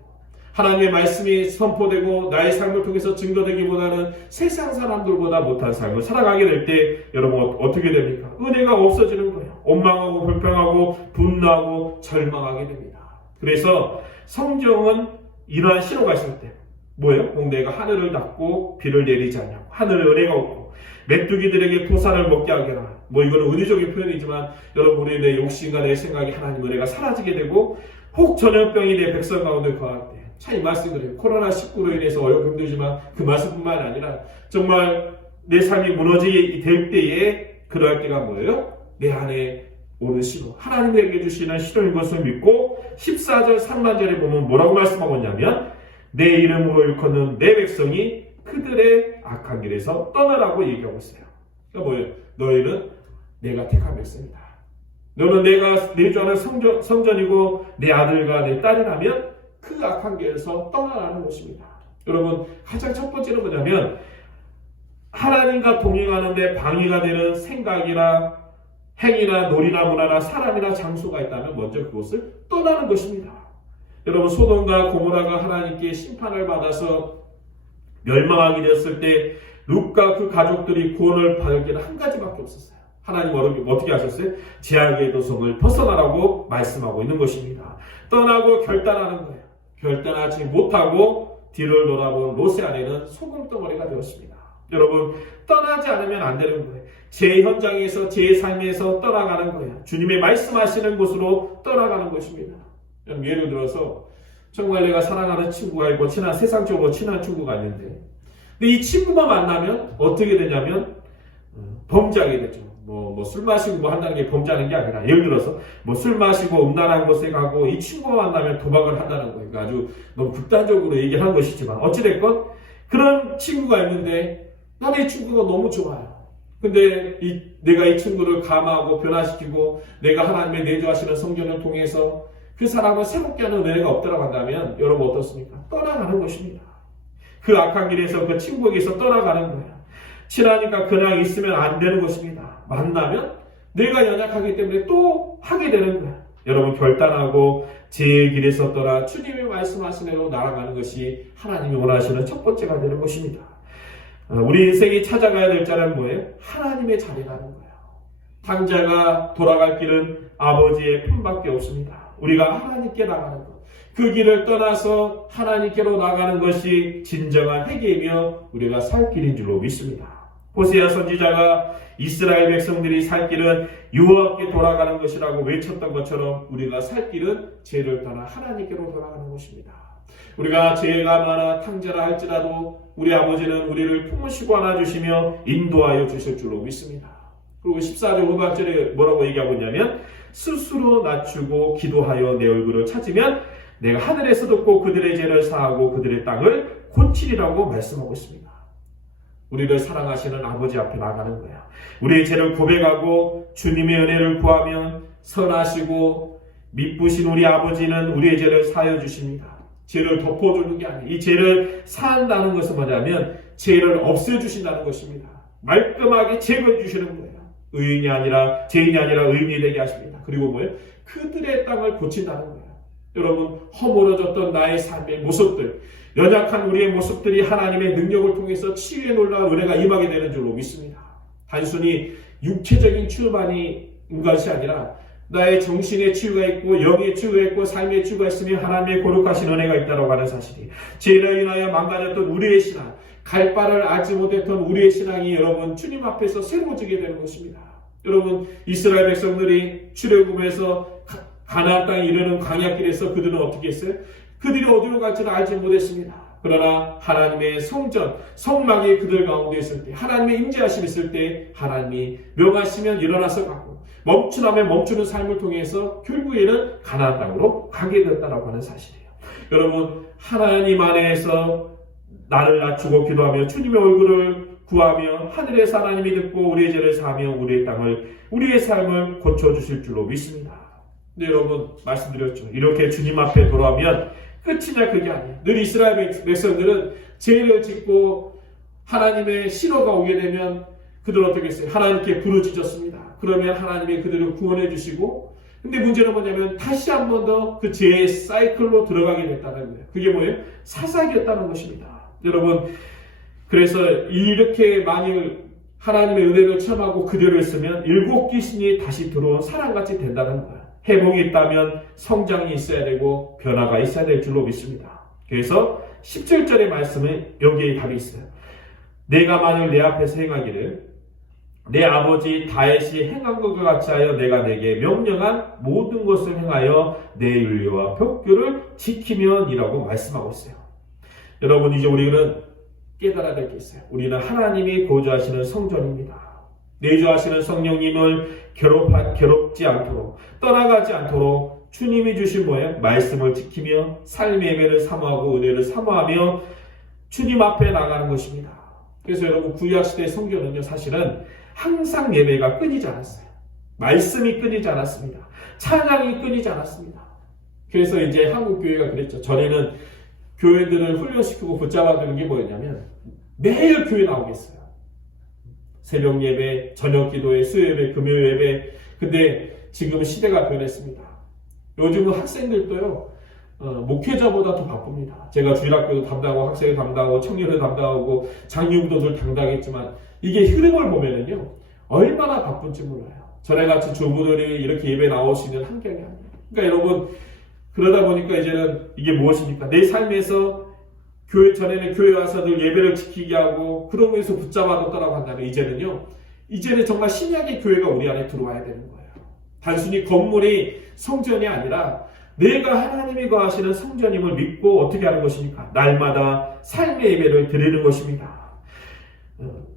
하나님의 말씀이 선포되고 나의 삶을 통해서 증거되기보다는 세상 사람들보다 못한 삶을 살아가게 될 때 여러분 어떻게 됩니까? 은혜가 없어지는 거예요. 원망하고 불평하고 분노하고 절망하게 됩니다. 그래서 성경은 이러한 신호가 있을 때 뭐예요? 내가 하늘을 닫고 비를 내리지 않냐고 하늘에 은혜가 없고 메뚜기들에게 토산을 먹게 하거나 이거는 의도적인 표현이지만 여러분 우리의 내 욕심과 내 생각이 하나님 은혜가 사라지게 되고 혹 전염병이 내 백성 가운데 거할 때 참 이 말씀 그래요. 코로나19로 인해서 어렵고 힘들지만 그 말씀뿐만 아니라 정말 내 삶이 무너지게 될 때에 그럴 때가 뭐예요? 내 안에 오는 신호 하나님에게 주시는 신호인 것을 믿고 14절 3만절에 보면 뭐라고 말씀하고 있냐면 내 이름으로 일컫는 내 백성이 그들의 악한 길에서 떠나라고 얘기하고 있어요. 그러니까 뭐예요? 너희는 내가 택한 백성이다. 너는 내가 내주하는 성전이고 내 아들과 내 딸이라면 그 악한 길에서 떠나라는 것입니다. 여러분 가장 첫 번째는 뭐냐면 하나님과 동행하는데 방해가 되는 생각이나 행위나 놀이나 문화나 사람이나 장소가 있다면 먼저 그것을 떠나는 것입니다. 여러분 소돔과 고모라가 하나님께 심판을 받아서 멸망하게 되었을 때 룻과 그 가족들이 구원을 받을 길은 한 가지밖에 없었어요. 하나님 어떻게 하셨어요? 제약의 도성을 벗어나라고 말씀하고 있는 것입니다. 떠나고 결단하는 거예요. 결단하지 못하고 뒤를 돌아본 롯의 아내는 소금덩어리가 되었습니다. 여러분, 떠나지 않으면 안 되는 거예요. 제 현장에서, 제 삶에서 떠나가는 거예요. 주님의 말씀하시는 곳으로 떠나가는 것입니다. 예를 들어서 정말 내가 사랑하는 친구가 있고 세상적으로 친한 친구가 있는데, 근데 이 친구만 만나면 어떻게 되냐면 범죄하게 되죠. 술 마시고 한다는 게 범죄하는 게 아니라, 예를 들어서 술 마시고 음란한 곳에 가고 이 친구가 만나면 도박을 한다는 거예요. 그러니까 아주 너무 극단적으로 얘기하는 것이지만 어찌됐건 그런 친구가 있는데 나는 이 친구가 너무 좋아요. 근데 내가 이 친구를 감화하고 변화시키고 내가 하나님의 내주하시는 성전을 통해서 그 사람을 새롭게 하는 은혜가 없더라고 한다면 여러분 어떻습니까? 떠나가는 것입니다. 그 악한 길에서 그 친구에게서 떠나가는 거예요. 친하니까 그냥 있으면 안 되는 것입니다. 만나면 내가 연약하기 때문에 또 하게 되는 거예요. 여러분, 결단하고 제 길에서 떠나 주님이 말씀하신 대로 날아가는 것이 하나님이 원하시는 첫 번째가 되는 것입니다. 우리 인생이 찾아가야 될 자는 뭐예요? 하나님의 자리라는 거예요. 당자가 돌아갈 길은 아버지의 품밖에 없습니다. 우리가 하나님께 나가는 것, 그 길을 떠나서 하나님께로 나가는 것이 진정한 회개이며 우리가 살 길인 줄로 믿습니다. 호세아 선지자가 이스라엘 백성들이 살 길은 여호와께 돌아가는 것이라고 외쳤던 것처럼 우리가 살 길은 죄를 떠나 하나님께로 돌아가는 것입니다. 우리가 죄가 많아 탕자라 할지라도 우리 아버지는 우리를 품으시고 안아주시며 인도하여 주실 줄로 믿습니다. 그리고 14절 후반절에 뭐라고 얘기하고 있냐면, 스스로 낮추고 기도하여 내 얼굴을 찾으면 내가 하늘에서 듣고 그들의 죄를 사하고 그들의 땅을 고치리라고 말씀하고 있습니다. 우리를 사랑하시는 아버지 앞에 나가는 거야. 우리의 죄를 고백하고 주님의 은혜를 구하면 선하시고 미쁘신 우리 아버지는 우리의 죄를 사하여 주십니다. 죄를 덮어주는 게 아니에요. 이 죄를 사한다는 것은 뭐냐면 죄를 없애주신다는 것입니다. 말끔하게 제거해 주시는 거예요. 의인이 아니라 죄인이 아니라 의인이 되게 하십니다. 그리고 뭐예요? 그들의 땅을 고친다는 거예요. 여러분, 허물어졌던 나의 삶의 모습들, 연약한 우리의 모습들이 하나님의 능력을 통해서 치유에 놀라운 은혜가 임하게 되는 줄로 믿습니다. 단순히 육체적인 치유만이 인 것이 아니라 나의 정신의 치유가 있고 영의 치유가 있고 삶의 치유가 있으며 하나님의 거룩하신 은혜가 있다고 하는 사실이, 죄로 인하여 망가졌던 우리의 신앙, 갈 바를 알지 못했던 우리의 신앙이 여러분 주님 앞에서 새로워지게 되는 것입니다. 여러분, 이스라엘 백성들이 출애굽에서 가나안 땅에 이르는 광야길에서 그들은 어떻게 했어요? 그들이 어디로 갈지를 알지 못했습니다. 그러나 하나님의 성전, 성막이 그들 가운데 있을 때, 하나님의 임재하심이 있을 때 하나님이 명하시면 일어나서 가고, 멈추라면 멈추는 삶을 통해서 결국에는 가나안 땅으로 가게 되었다고 하는 사실이에요. 여러분, 하나님 안에서 나를 낮추고 기도하며 주님의 얼굴을 구하며 하늘에서 하나님이 듣고 우리의 죄를 사하며 우리의 땅을, 우리의 삶을 고쳐주실 줄로 믿습니다. 근데 여러분, 말씀드렸죠. 이렇게 주님 앞에 돌아오면 끝이냐? 그게 아니에요. 늘 이스라엘 백성들은 죄를 짓고 하나님의 신호가 오게 되면 그들은 어떻게 했어요? 하나님께 부르짖었습니다. 그러면 하나님이 그들을 구원해 주시고, 근데 문제는 뭐냐면 다시 한 번 더 그 죄의 사이클로 들어가게 됐다는 거예요. 그게 뭐예요? 사사기였다는 것입니다. 여러분, 그래서 이렇게 만일 하나님의 은혜를 체험하고 그대로 했으면 일곱 귀신이 다시 들어온 사람같이 된다는 거예요. 회복이 있다면 성장이 있어야 되고 변화가 있어야 될 줄로 믿습니다. 그래서 17절의 말씀에 여기에 답이 있어요. 내가 만일 내 앞에서 행하기를 내 아버지 다윗이 행한 것과 같이 하여 내가 내게 명령한 모든 것을 행하여 내 윤리와 벽규를 지키면이라고 말씀하고 있어요. 여러분, 이제 우리는 깨달아야 될 게 있어요. 우리는 하나님이 거주하시는 성전입니다. 내주하시는 성령님을 괴롭지 않도록, 떠나가지 않도록 주님이 주신 뭐예요? 말씀을 지키며 삶의 예배를 사모하고 은혜를 사모하며 주님 앞에 나가는 것입니다. 그래서 여러분, 구약시대 성경은요, 사실은 항상 예배가 끊이지 않았어요. 말씀이 끊이지 않았습니다. 찬양이 끊이지 않았습니다. 그래서 이제 한국교회가 그랬죠. 전에는 교회들을 훈련시키고 붙잡아두는 게 뭐였냐면 매일 교회 나오겠어요. 새벽 예배, 저녁 기도회, 수요 예배, 금요 예배. 근데 지금은 시대가 변했습니다. 요즘은 학생들도요, 목회자보다 더 바쁩니다. 제가 주일학교도 담당하고 학생회 담당하고 청년회 담당하고 장유부도들 담당했지만 이게 흐름을 보면은요 얼마나 바쁜지 몰라요. 전에같이 주부들이 이렇게 예배 나올 수 있는 환경이 아니에요. 그러니까 여러분 그러다 보니까 이제는 이게 무엇입니까? 내 삶에서 교회 전에는 교회 와서 늘 예배를 지키게 하고 그러면서 붙잡아뒀다라고 한다면 이제는 정말 신약의 교회가 우리 안에 들어와야 되는 거예요. 단순히 건물이 성전이 아니라 내가 하나님이 거하시는 성전임을 믿고 어떻게 하는 것입니까? 날마다 삶의 예배를 드리는 것입니다.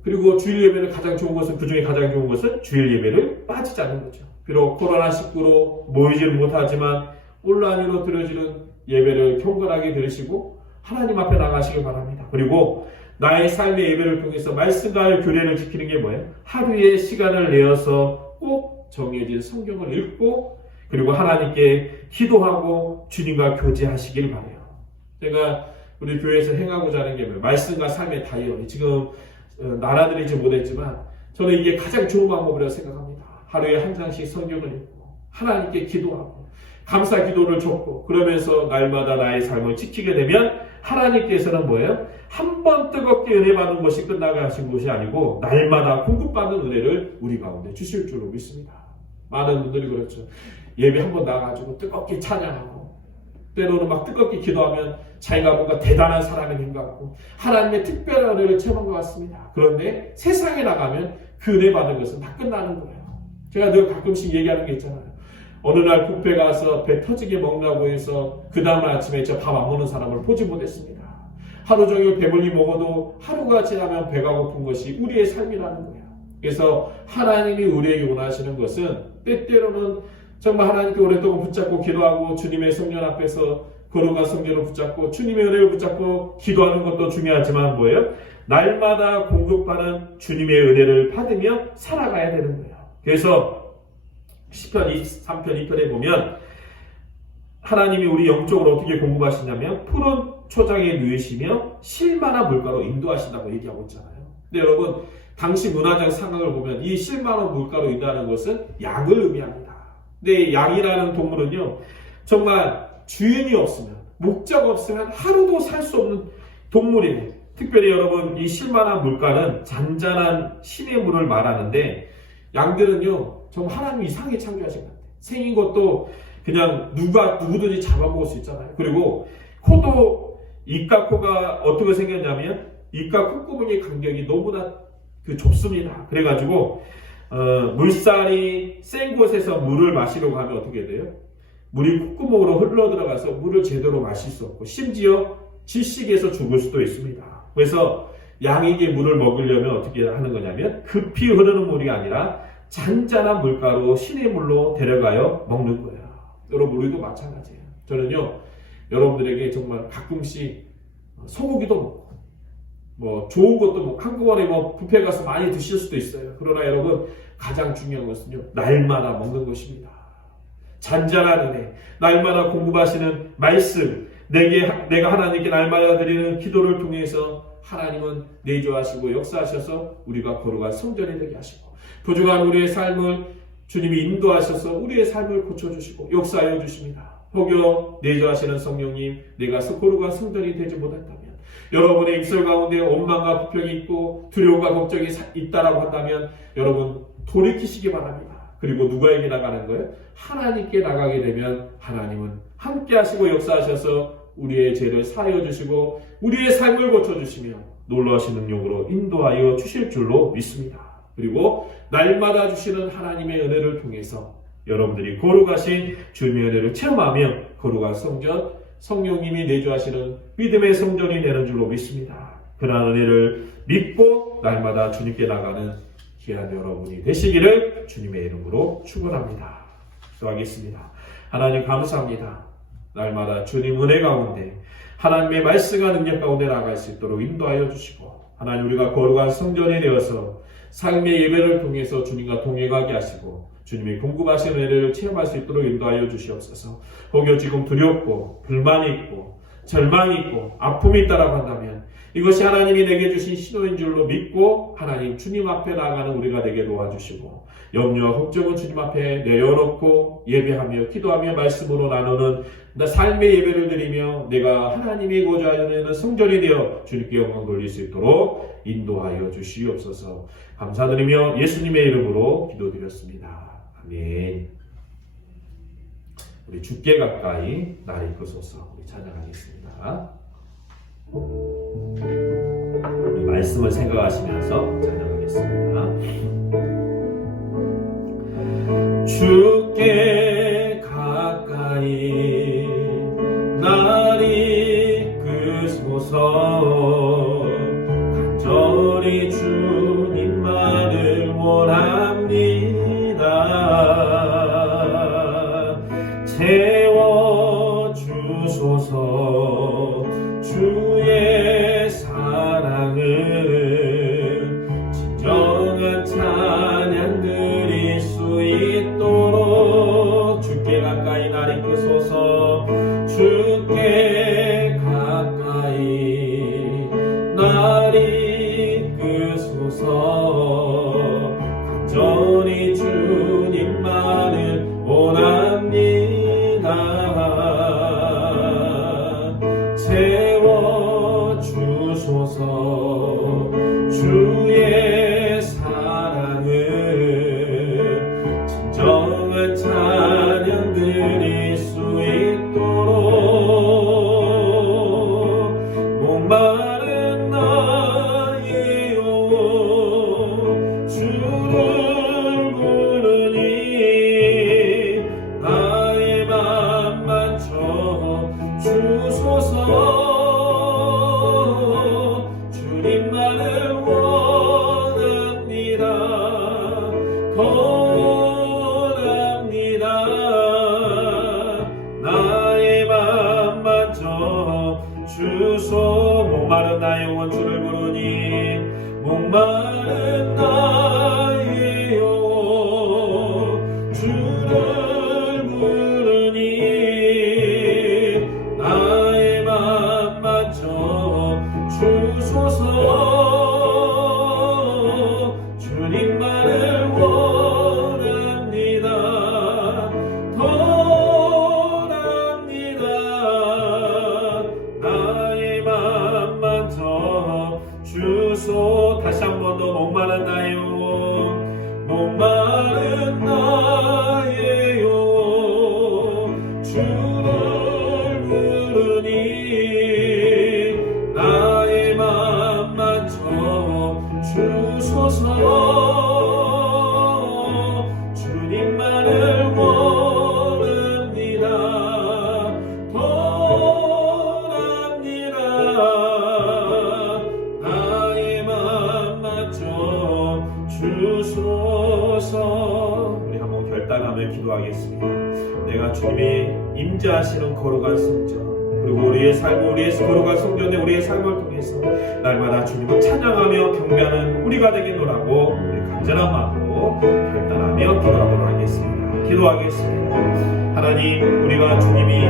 그리고 주일 예배를 가장 좋은 것은 그중에 가장 좋은 것은 주일 예배를 빠지지 않는 거죠. 비록 코로나19로 모이지는 못하지만 온라인으로 드려지는 예배를 경건하게 드리시고 하나님 앞에 나가시길 바랍니다. 그리고 나의 삶의 예배를 통해서 말씀과 교례를 지키는 게 뭐예요? 하루에 시간을 내어서 꼭 정해진 성경을 읽고 그리고 하나님께 기도하고 주님과 교제하시길 바라요. 제가 우리 교회에서 행하고자 하는 게 뭐예요? 말씀과 삶의 다이어리. 지금 나눠드리지 못했지만 저는 이게 가장 좋은 방법이라고 생각합니다. 하루에 한 장씩 성경을 읽고 하나님께 기도하고 감사 기도를 적고 그러면서 날마다 나의 삶을 지키게 되면 하나님께서는 뭐예요? 한 번 뜨겁게 은혜 받는 것이 끝나가신 것이 아니고 날마다 공급받는 은혜를 우리 가운데 주실 줄로 믿습니다. 많은 분들이 그렇죠. 예배 한 번 나가가지고 뜨겁게 찬양하고 때로는 막 뜨겁게 기도하면 자기가 뭔가 대단한 사람인 것 같고 하나님의 특별한 은혜를 체험한 것 같습니다. 그런데 세상에 나가면 그 은혜 받은 것은 다 끝나는 거예요. 제가 늘 가끔씩 얘기하는 게 있잖아요. 어느 날 뷔페 가서 배 터지게 먹는다고 해서 그 다음날 아침에 저 밥 안 먹는 사람을 보지 못했습니다. 하루 종일 배불리 먹어도 하루가 지나면 배가 고픈 것이 우리의 삶이라는 거예요. 그래서 하나님이 우리에게 원하시는 것은 때때로는 정말 하나님께 오랫동안 붙잡고 기도하고 주님의 성전 앞에서 거룩한 성전을 붙잡고 주님의 은혜를 붙잡고 기도하는 것도 중요하지만 뭐예요? 날마다 공급받는 주님의 은혜를 받으며 살아가야 되는 거예요. 그래서 시편 23편 2편에 보면 하나님이 우리 영적으로 어떻게 공급하시냐면 푸른 초장에 누이시며 실만한 물가로 인도하신다고 얘기하고 있잖아요. 근데 여러분 당시 문화적 상황을 보면 이 실만한 물가로 인도하는 것은 양을 의미합니다. 근데 양이라는 동물은요 정말 주인이 없으면 목자가 없으면 하루도 살 수 없는 동물이에요. 특별히 여러분 이 실만한 물가는 잔잔한 신의 물을 말하는데 양들은요 정말 하나님이 이상하게 창조하신 것 같아요. 생긴 것도 그냥 누구든지 잡아먹을 수 있잖아요. 그리고 코도 입과 코가 어떻게 생겼냐면 입과 콧구멍의 간격이 너무나 좁습니다. 그래가지고 물살이 센 곳에서 물을 마시려고 하면 어떻게 돼요? 물이 콧구멍으로 흘러 들어가서 물을 제대로 마실 수 없고 심지어 질식해서 죽을 수도 있습니다. 그래서 양에게 물을 먹으려면 어떻게 하는 거냐면 급히 흐르는 물이 아니라 잔잔한 물가로 신의 물로 데려가여 먹는 거예요. 여러분 우리도 마찬가지예요. 저는요 여러분들에게 정말 가끔씩 소고기도 먹고 뭐 좋은 것도 먹고 한꺼번에 뭐 뷔페 가서 많이 드실 수도 있어요. 그러나 여러분 가장 중요한 것은요 날마다 먹는 것입니다. 잔잔한 은혜, 날마다 공급하시는 말씀, 내가 하나님께 날마다 드리는 기도를 통해서 하나님은 내조하시고 역사하셔서 우리가 거룩한 성전이 되게 하시고 부족한 우리의 삶을 주님이 인도하셔서 우리의 삶을 고쳐주시고 역사하여 주십니다. 혹여 내조하시는 성령님, 내가 거룩한 성전이 되지 못한다면 여러분의 입술 가운데 원망과 불평이 있고 두려움과 걱정이 있다라고 한다면 여러분 돌이키시기 바랍니다. 그리고 누구에게 나가는 거예요? 하나님께 나가게 되면 하나님은 함께 하시고 역사하셔서 우리의 죄를 사하여 주시고 우리의 삶을 고쳐주시며 놀라우신 능력으로 인도하여 주실 줄로 믿습니다. 그리고 날마다 주시는 하나님의 은혜를 통해서 여러분들이 거룩하신 주님의 은혜를 체험하며 거룩한 성전, 성령님이 내주하시는 믿음의 성전이 되는 줄로 믿습니다. 그러한 은혜를 믿고 날마다 주님께 나가는 귀한 여러분이 되시기를 주님의 이름으로 축원합니다. 기도하겠습니다. 하나님 감사합니다. 날마다 주님 은혜 가운데 하나님의 말씀과 능력 가운데 나아갈 수 있도록 인도하여 주시고 하나님 우리가 거룩한 성전이 되어서 삶의 예배를 통해서 주님과 동행하게 하시고 주님이 공급하신 은혜를 체험할 수 있도록 인도하여 주시옵소서. 혹여 지금 두렵고 불만이 있고 절망이 있고 아픔이 있다라고 한다면 이것이 하나님이 내게 주신 신호인 줄로 믿고 하나님 주님 앞에 나아가는 우리가 되게 도와주시고 염려와 걱정은 주님 앞에 내려놓고 예배하며 기도하며 말씀으로 나누는 삶의 예배를 드리며 내가 하나님이 거주하는 성전이 되어 주님께 영광 돌릴 수 있도록 인도하여 주시옵소서. 감사드리며 예수님의 이름으로 기도드렸습니다. 아멘. 우리 주께 가까이 날 이끄소서. 우리 찬양하겠습니다. 우리 말씀을 생각하시면서 찬양하겠습니다. 주께 가까이 날 이끄소서. 간절히 주님만을 원합니다. 채워주소서. 주의 사랑을 진정한 찬양 드릴 수 있도록 주께 가까이 날 이끄소서. 주께 가까이 날 이끄소서. 간절히 주님만을 원합니다. 채워주소서. 주의 사랑을 진정한 찬양 드릴 수 있도록 목마른 나의 영혼 주를 부르니 나의 맘만 채워주소서. 주님만을 원합니다. 원합니다. 나의 맘만 채워주소. 목마른 나의 영혼 주를 부르니 목마른 나의 영혼 주를 부르니 나의 맘만 채워주소서. 주님만을 원합니다. 원합니다. 나의 맘만 채워주소. 다시 한 번 더 목마른 나의 영혼 목마른 나의 영혼 주를 부르니 나의 맘만 채워주소서. 주님만을 원합니다. 원합니다. 나의 맘만 채워주소서. 우리 한번 결단하며 기도하겠습니다. 내가 주님이 임재하시는 거룩한 성전 그리고 우리의 삶, 우리의 거룩한 성전에 우리의 삶을 통해서 날마다 주님을 찬양하며 경배하는 우리가 되겠노라고 우리 간절한 마음으로 결단하며 기도하도록 하겠습니다. 기도하겠습니다. 하나님, 우리가 주님이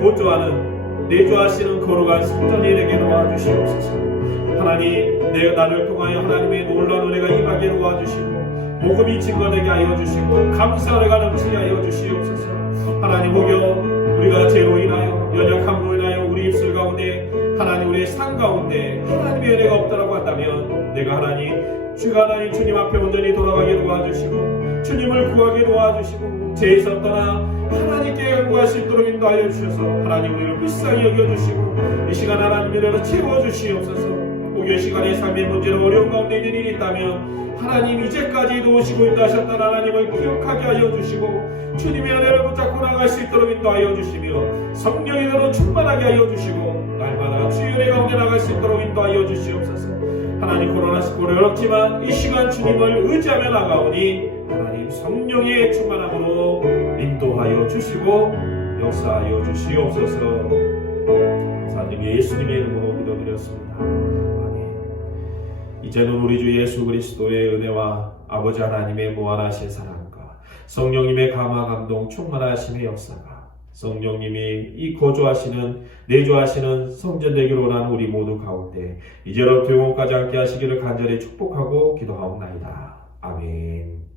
거주하는 내주하시는 거룩한 성전이 되게 도와주시옵소서. 하나님, 내가 나를 통하여 하나님의 놀라운 은혜가 임하게 도와주시고 복음이 증거되게 하여 주시고 감사 은혜가 넘치게 하여 주시옵소서. 하나님, 혹여 우리가 죄로 인하여 연약함으로 인하여 우리 입술 가운데 하나님 우리의 삶 가운데 하나님의 은혜가 없다라고 한다면 내가 주가 하나님 주님 앞에 온전히 돌아가게 도와주시고 주님을 구하게 도와주시고 죄에서 떠나 하나님께 간구할 수 있도록 인도하여 주셔서 하나님 우리를 불쌍히 여겨주시고 이 시간 하나님의 은혜로 채워주시옵소서. 혹여 시간의 삶의 문제로 어려운 가운데 있는 일이 있다면 하나님 이제까지 도우시고 인도하셨던 하나님을 기억하게 하여 주시고 주님의 은혜를 붙잡고 나갈 수 있도록 인도하여 주시며 성령의 은혜로 충만하게 하여 주시고 날마다 주의 은혜 가운데 나갈 수 있도록 인도하여 주시옵소서. 하나님, 코로나19를 어렵지만 이 시간 주님을 의지하며 나가오니 하나님 성령의 충만함으로 인도하여 주시고 역사하여 주시옵소서. 감사드리며 예수님의 이름으로 기도드렸습니다. 아멘. 이제는 우리 주 예수 그리스도의 은혜와 아버지 하나님의 무한하신 사랑과 성령님의 감화 감동 충만하심의 역사가 성령님이 이 거주하시는 내주하시는 성전 되기를 원하는 우리 모두 가운데 이제로부터 영원까지 함께 하시기를 간절히 축복하고 기도하옵나이다. 아멘.